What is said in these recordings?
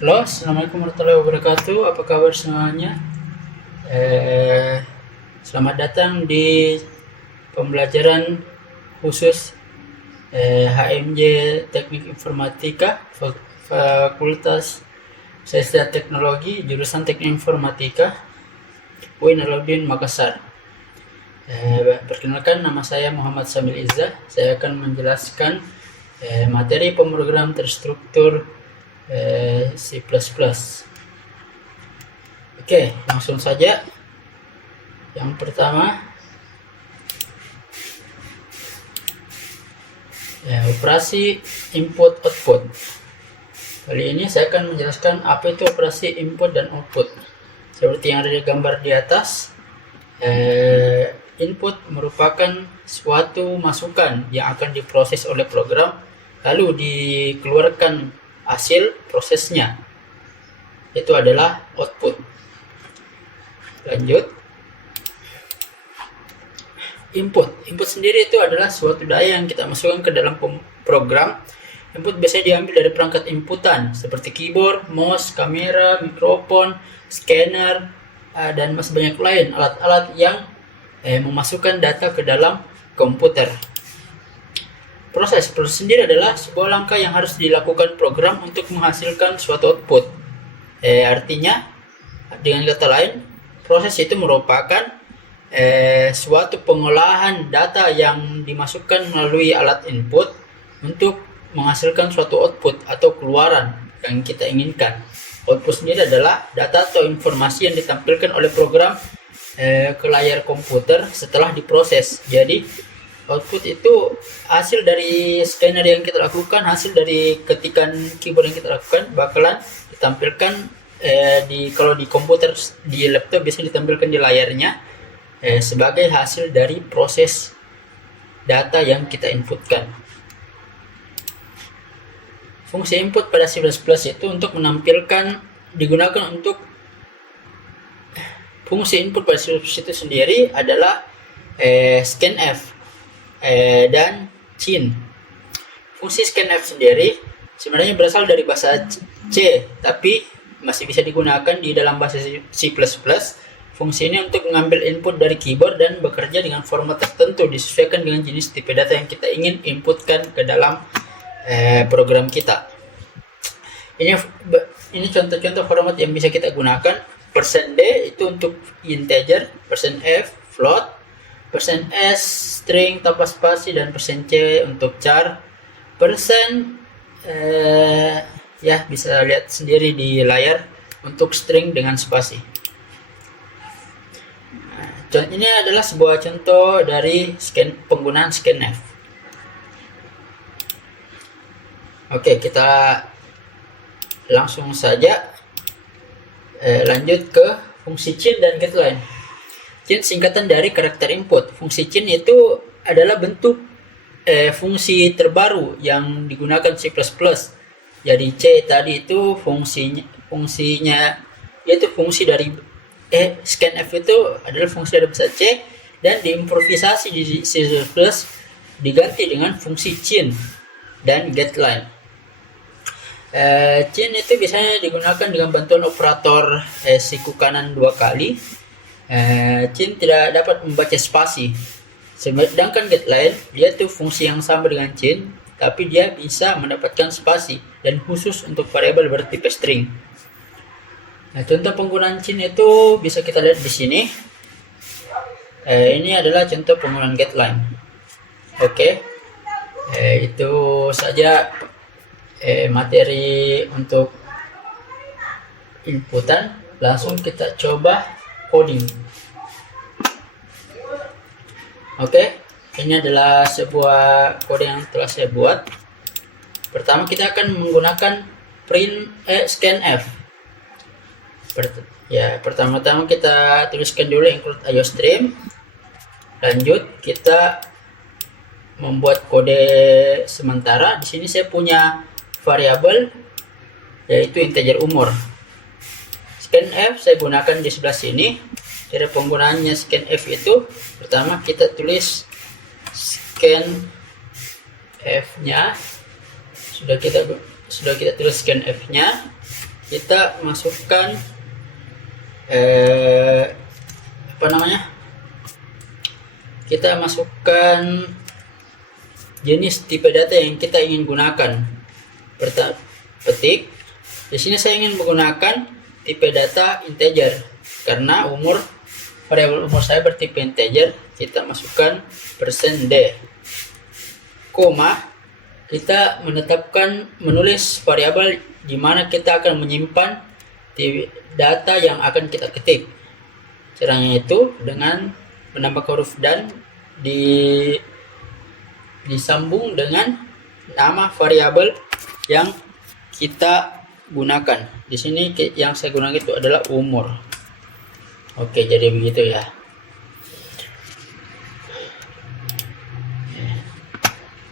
Halo, Assalamualaikum warahmatullahi wabarakatuh. Apa kabar semuanya? Selamat datang di pembelajaran khusus HMJ Teknik Informatika, Fakultas Sains dan Teknologi, jurusan Teknik Informatika, UIN Alauddin Makassar. Perkenalkan, nama saya Muhammad Samil Izzah. Saya akan menjelaskan materi pemrogram terstruktur C++. Oke, langsung saja. Yang pertama, operasi input output. Kali ini saya akan menjelaskan apa itu operasi input dan output. Seperti yang ada di gambar di atas, input merupakan suatu masukan yang akan diproses oleh program, lalu dikeluarkan hasil prosesnya. Itu adalah output. Lanjut. Input sendiri itu adalah suatu daya yang kita masukkan ke dalam program. Input biasanya diambil dari perangkat inputan seperti keyboard, mouse, kamera, mikrofon, scanner, dan masih banyak lain alat-alat yang memasukkan data ke dalam komputer. Proses sendiri adalah sebuah langkah yang harus dilakukan program untuk menghasilkan suatu output. Artinya, dengan kata lain, proses itu merupakan suatu pengolahan data yang dimasukkan melalui alat input untuk menghasilkan suatu output atau keluaran yang kita inginkan. Output sendiri adalah data atau informasi yang ditampilkan oleh program ke layar komputer setelah diproses. Jadi output itu hasil dari scanner yang kita lakukan, hasil dari ketikan keyboard yang kita lakukan bakalan ditampilkan kalau di komputer, di laptop biasanya ditampilkan di layarnya sebagai hasil dari proses data yang kita inputkan. Fungsi input pada C++ itu untuk menampilkan, digunakan untuk fungsi input pada C++ itu sendiri adalah scanf dan cin. Fungsi scanf sendiri sebenarnya berasal dari bahasa C, tapi masih bisa digunakan di dalam bahasa C++. Fungsi ini untuk mengambil input dari keyboard dan bekerja dengan format tertentu disesuaikan dengan jenis tipe data yang kita ingin inputkan ke dalam program kita. Ini contoh-contoh format yang bisa kita gunakan. %D itu untuk integer, %F float, %S string tanpa spasi, dan %C untuk char. Ya bisa lihat sendiri di layar untuk string dengan spasi. Ini adalah sebuah contoh dari penggunaan scanf. Oke, kita langsung saja lanjut ke fungsi cin dan getLine. Cin singkatan dari karakter input. Fungsi cin itu adalah bentuk fungsi terbaru yang digunakan C++. Jadi C tadi itu fungsinya yaitu fungsi dari scanf itu adalah fungsi dari bahasa C, dan diimprovisasi di C++ diganti dengan fungsi cin dan getLine. Cin itu biasanya digunakan dengan bantuan operator siku kanan 2 kali. Cin tidak dapat membaca spasi, sedangkan getLine dia tuh fungsi yang sama dengan cin, tapi dia bisa mendapatkan spasi dan khusus untuk variabel bertipe string. Nah, contoh penggunaan cin itu bisa kita lihat di sini. Ini adalah contoh penggunaan getLine. Oke, itu saja materi untuk inputan. Langsung kita coba coding. Oke, ini adalah sebuah kode yang telah saya buat. Pertama kita akan menggunakan scanf. Pertama-tama kita tuliskan dulu include IOStream. Lanjut kita membuat kode sementara. Di sini saya punya variabel yaitu integer umur. Scanf saya gunakan di sebelah sini. Cara penggunaannya scanf itu, pertama kita tulis scanf-nya. Sudah kita tulis scanf-nya. kita masukkan kita masukkan jenis tipe data yang kita ingin gunakan. Petik. Di sini saya ingin menggunakan tipe data integer karena variabel umur saya bertipe integer. Kita masukkan %d, koma, kita menulis variabel di mana kita akan menyimpan data yang akan kita ketik. Caranya itu dengan menambah huruf dan disambung dengan nama variabel yang kita gunakan. Di sini yang saya gunakan itu adalah umur. Oke, jadi begitu ya.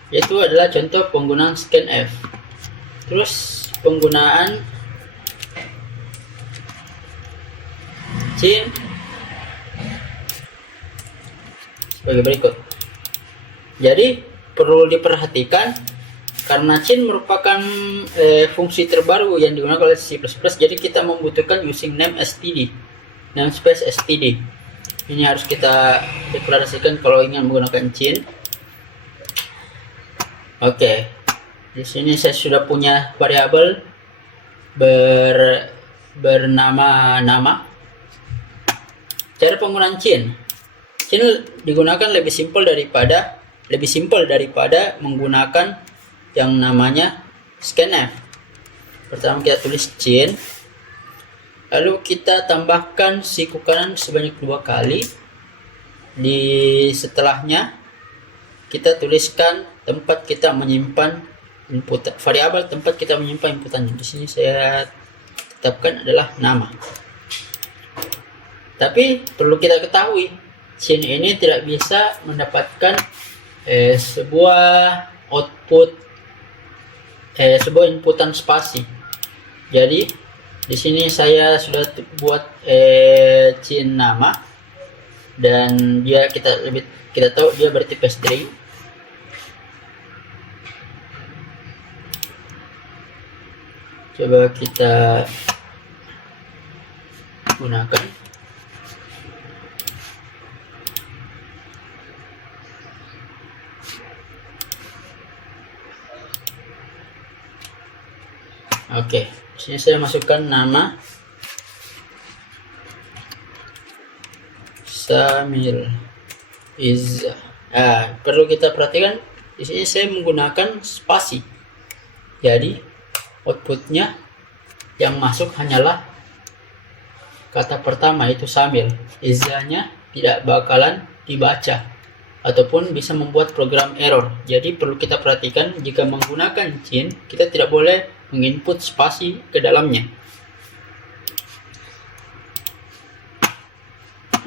Itu adalah contoh penggunaan scanf. Terus penggunaan chain sebagai berikut. Jadi perlu diperhatikan karena chain merupakan fungsi terbaru yang digunakan oleh C++. Jadi kita membutuhkan using name std, namespace std. Ini harus kita deklarasikan kalau ingin menggunakan chain. Oke, di sini saya sudah punya variabel bernama nama. Cara penggunaan chain digunakan lebih simpel daripada menggunakan yang namanya scanf. Pertama kita tulis chain, lalu kita tambahkan siku kanan sebanyak 2 kali. Di setelahnya kita tuliskan tempat kita menyimpan input variabel, tempat kita menyimpan inputannya. Di sini saya tetapkan adalah nama. Tapi perlu kita ketahui, chain ini tidak bisa mendapatkan sebuah inputan spasi. Jadi di sini saya sudah buat chain nama dan kita tahu dia bertipe string. Coba kita gunakan. Oke, di sini saya masukkan nama Samil Izza. Perlu kita perhatikan di sini saya menggunakan spasi. Jadi outputnya yang masuk hanyalah kata pertama, itu Samil. Izzanya tidak bakalan dibaca ataupun bisa membuat program error. Jadi perlu kita perhatikan jika menggunakan chain, kita tidak boleh menginput spasi ke dalamnya.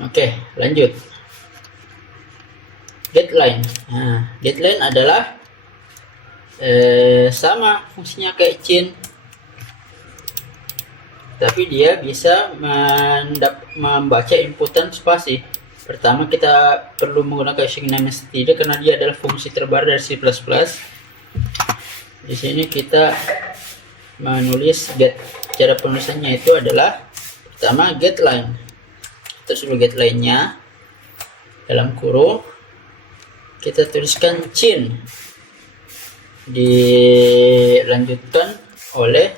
Oke, lanjut. GetLine. GetLine adalah sama fungsinya kayak chain, tapi dia bisa membaca inputan spasi. Pertama kita perlu menggunakan using name std karena dia adalah fungsi terbaru dari C++. Di sini kita menulis get. Cara penulisannya itu adalah pertama getLine, terus dulu getLine-nya dalam kurung kita tuliskan chain, dilanjutkan oleh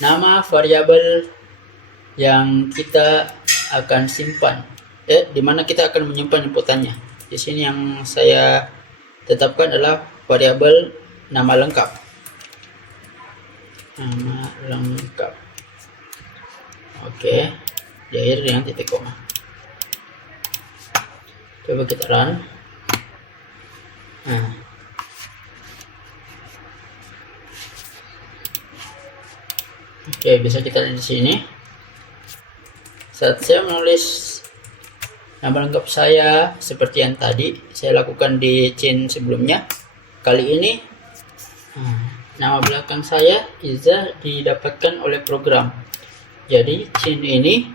nama variabel yang kita akan simpan, di mana kita akan menyimpan inputannya. Di sini yang saya tetapkan adalah variabel nama lengkap. Nama lengkap. Oke, diakhiri dengan titik koma. Coba kita run. Oke, bisa kita lihat di sini. Saat saya menulis nama lengkap saya seperti yang tadi saya lakukan di chain sebelumnya, kali ini nama belakang saya Izza didapatkan oleh program. Jadi chain ini,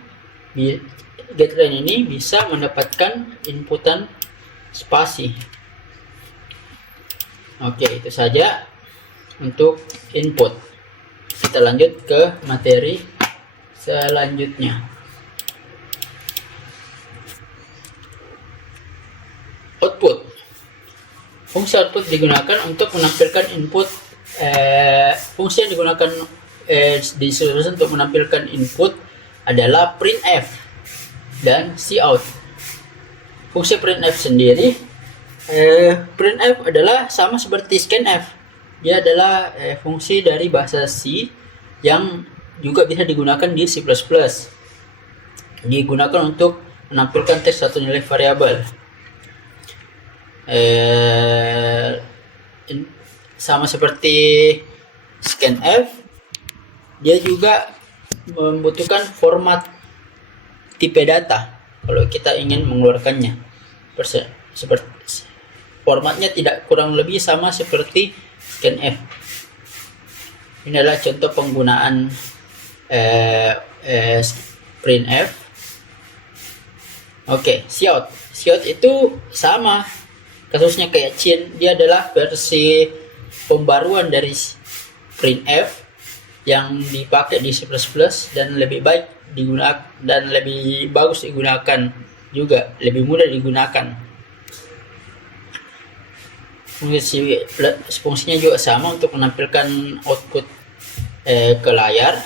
getLine ini bisa mendapatkan inputan spasi. Oke, itu saja. untuk input. Kita lanjut ke materi selanjutnya. Output. Fungsi output digunakan untuk menampilkan input. Fungsi yang digunakan di solution untuk menampilkan input adalah printf dan cout. Fungsi printf sendiri, printf adalah sama seperti scanf. Dia adalah fungsi dari bahasa C yang juga bisa digunakan di C++. Digunakan untuk menampilkan teks satu nilai variabel. Sama seperti scanf, dia juga membutuhkan format tipe data kalau kita ingin mengeluarkannya. Seperti formatnya tidak kurang lebih sama seperti scanf. Ini adalah contoh penggunaan printf. Oke, cout. Cout itu sama kasusnya kayak cin. Dia adalah versi pembaruan dari printf yang dipakai di C++ dan lebih baik digunakan dan lebih bagus digunakan juga, lebih mudah digunakan. Fungsinya juga sama untuk menampilkan output ke layar.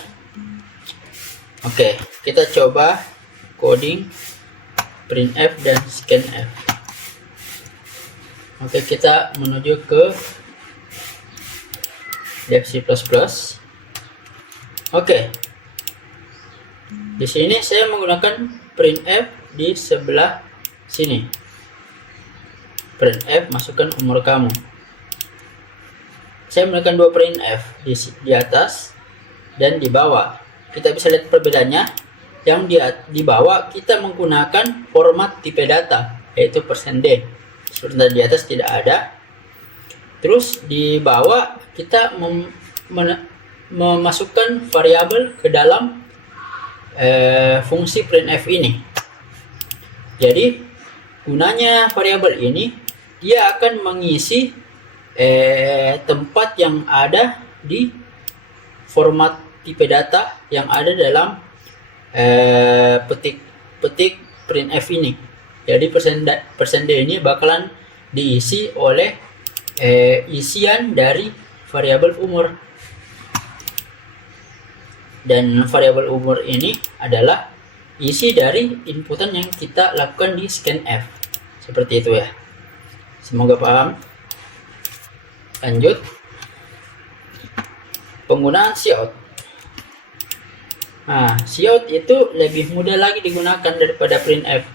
Oke, kita coba coding printf dan scanf. Oke, kita menuju ke dev C++. Oke, di sini saya menggunakan printf di sebelah sini. Printf, masukkan umur kamu. Saya menggunakan dua printf di atas dan di bawah. Kita bisa lihat perbedaannya. Yang di bawah kita menggunakan format tipe data, yaitu %d. Seperti di atas tidak ada. Terus di bawah kita memasukkan variabel ke dalam fungsi printf ini. Jadi gunanya variabel ini, dia akan mengisi tempat yang ada di format tipe data yang ada dalam petik printf ini. Jadi %d ini bakalan diisi oleh isian dari variabel umur. Dan variabel umur ini adalah isi dari inputan yang kita lakukan di scanf. Seperti itu ya. Semoga paham. Lanjut. Penggunaan cout. Nah, cout itu lebih mudah lagi digunakan daripada printf.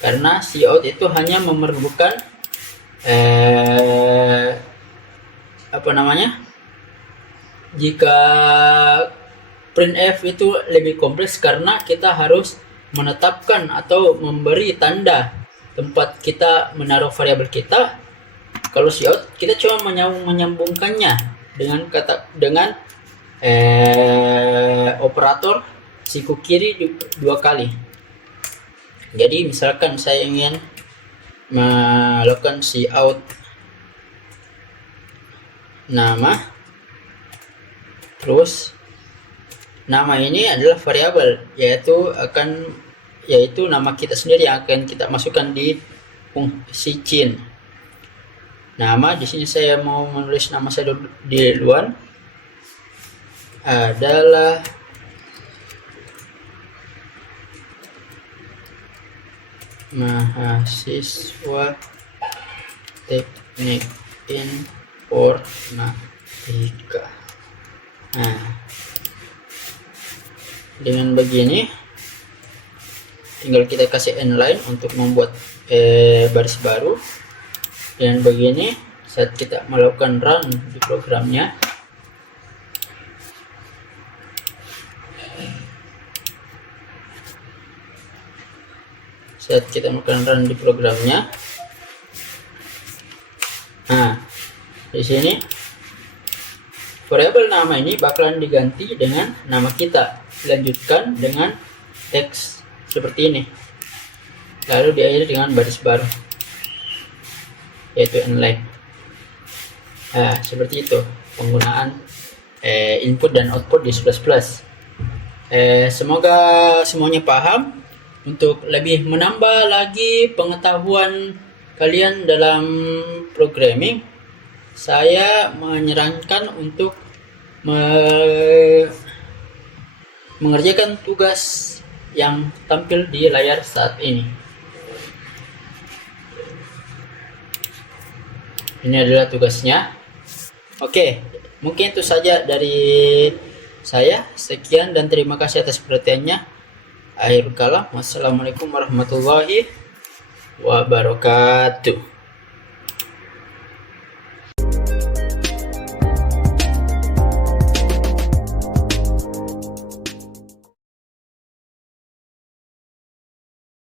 Karena cout itu hanya memerlukan jika printf itu lebih kompleks karena kita harus menetapkan atau memberi tanda tempat kita menaruh variabel kita. Kalau cout kita cuma menyambungkannya dengan operator siku kiri dua kali. Jadi misalkan saya ingin melakukan cout nama, terus nama ini adalah variabel, yaitu nama kita sendiri yang akan kita masukkan di fungsi cin. Nama di sini saya mau menulis nama saya di luar adalah mahasiswa teknik informatika. Nah, dengan begini tinggal kita kasih inline untuk membuat baris baru. Dan begini saat kita melakukan run di programnya, nah di sini variabel nama ini bakalan diganti dengan nama kita, dilanjutkan dengan teks seperti ini, lalu diakhiri dengan baris baru, yaitu inline. Nah, seperti itu. penggunaan input dan output di C++. Semoga semuanya paham. Untuk lebih menambah lagi pengetahuan kalian dalam programming, saya menyarankan untuk mengerjakan tugas yang tampil di layar saat ini. Ini adalah tugasnya. Oke, mungkin itu saja dari saya. Sekian dan terima kasih atas perhatiannya. Akhirul kalam, wassalamualaikum warahmatullahi wabarakatuh.